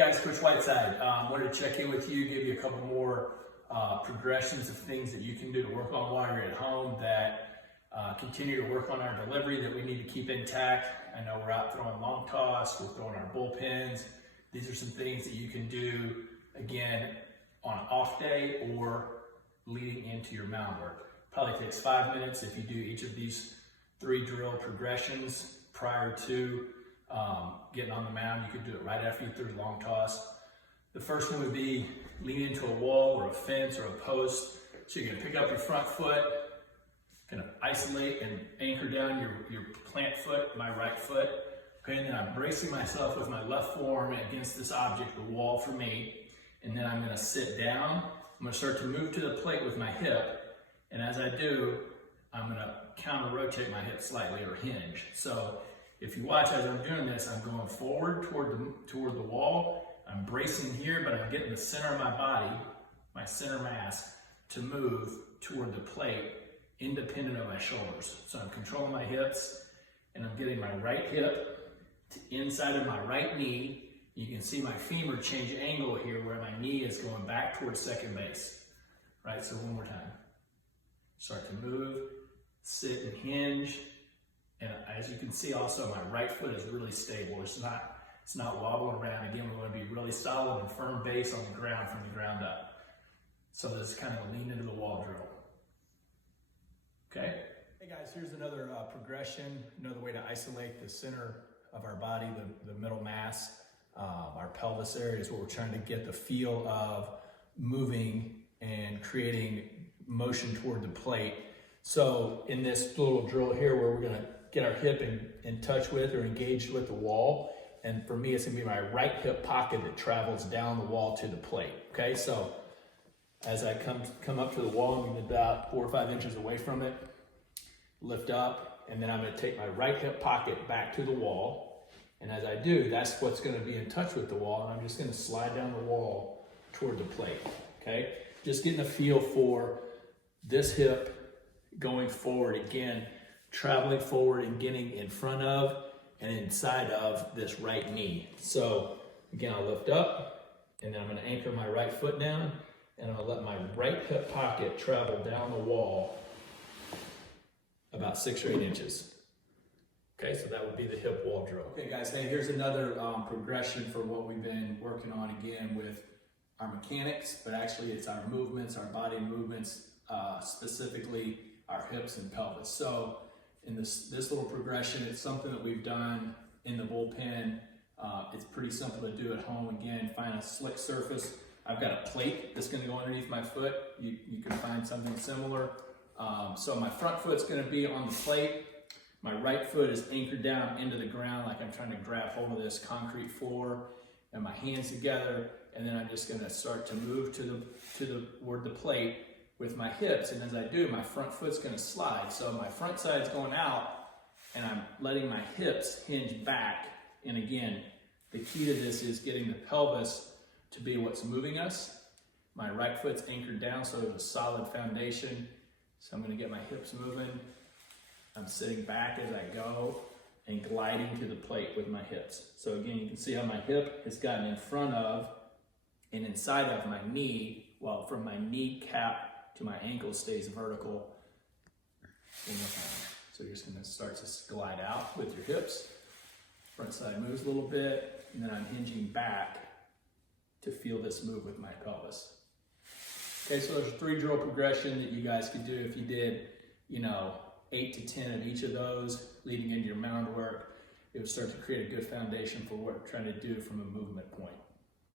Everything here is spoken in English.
guys, Coach Whiteside. Wanted to check in with you, give you a couple more progressions of things that you can do to work on while you're at home that continue to work on our delivery that we need to keep intact. I know we're out throwing long toss, we're throwing our bullpens. These are some things that you can do, again, on an off day or leading into your mound work. Probably takes 5 minutes if you do each of these 3 drill progressions prior to getting on the mound. You could do it right after you threw a long toss. The first one would be lean into a wall or a fence or a post. So you're gonna pick up your front foot, kind of isolate and anchor down your plant foot, my right foot. Okay, and then I'm bracing myself with my left forearm against this object, the wall for me. And then I'm gonna sit down. I'm gonna start to move to the plate with my hip. And as I do, I'm gonna counter rotate my hip slightly or hinge. So if you watch as I'm doing this, I'm going forward toward the wall. I'm bracing here, but I'm getting the center of my body, my center mass, to move toward the plate independent of my shoulders. So I'm controlling my hips and I'm getting my right hip to inside of my right knee. You can see my femur change angle here where my knee is going back towards second base. Right, so one more time. Start to move, sit and hinge. And as you can see also, my right foot is really stable. It's not wobbling around. Again, we want to be really solid and firm base on the ground from the ground up. So this is kind of a lean into the wall drill. Okay? Hey guys, here's another progression, another way to isolate the center of our body, the middle mass, our pelvis area is what we're trying to get the feel of moving and creating motion toward the plate. So in this little drill here where we're gonna get our hip in touch with or engaged with the wall, and for me it's gonna be my right hip pocket that travels down the wall to the plate. Okay, so as I come up to the wall, I'm about 4 or 5 inches away from it, lift up, and then I'm gonna take my right hip pocket back to the wall. And as I do, that's what's gonna be in touch with the wall, and I'm just gonna slide down the wall toward the plate, okay? Just getting a feel for this hip going forward, again, traveling forward and getting in front of and inside of this right knee. So again, I'll lift up, and then I'm gonna anchor my right foot down, and I'm gonna let my right hip pocket travel down the wall about 6 or 8 inches. Okay, so that would be the hip wall drill. Okay guys, hey, here's another progression for what we've been working on again with our mechanics, but actually it's our movements, our body movements, specifically our hips and pelvis. So in this little progression, it's something that we've done in the bullpen. It's pretty simple to do at home. Again, find a slick surface. I've got a plate that's gonna go underneath my foot. You can find something similar. So my front foot's gonna be on the plate. My right foot is anchored down into the ground like I'm trying to grab hold of this concrete floor, and my hands together, and then I'm just gonna start to move toward the plate with my hips. And as I do, my front foot's gonna slide. So my front side's going out, and I'm letting my hips hinge back. And again, the key to this is getting the pelvis to be what's moving us. My right foot's anchored down, so there's a solid foundation. So I'm gonna get my hips moving. I'm sitting back as I go and gliding to the plate with my hips. So again, you can see how my hip has gotten in front of and inside of my knee, while from my kneecap to my ankle stays vertical. One more time. So you're just gonna start to glide out with your hips. Front side moves a little bit, and then I'm hinging back to feel this move with my pelvis. Okay, so there's a 3 drill progression that you guys could do if you did, 8 to 10 of each of those leading into your mound work. It would start to create a good foundation for what we're trying to do from a movement point.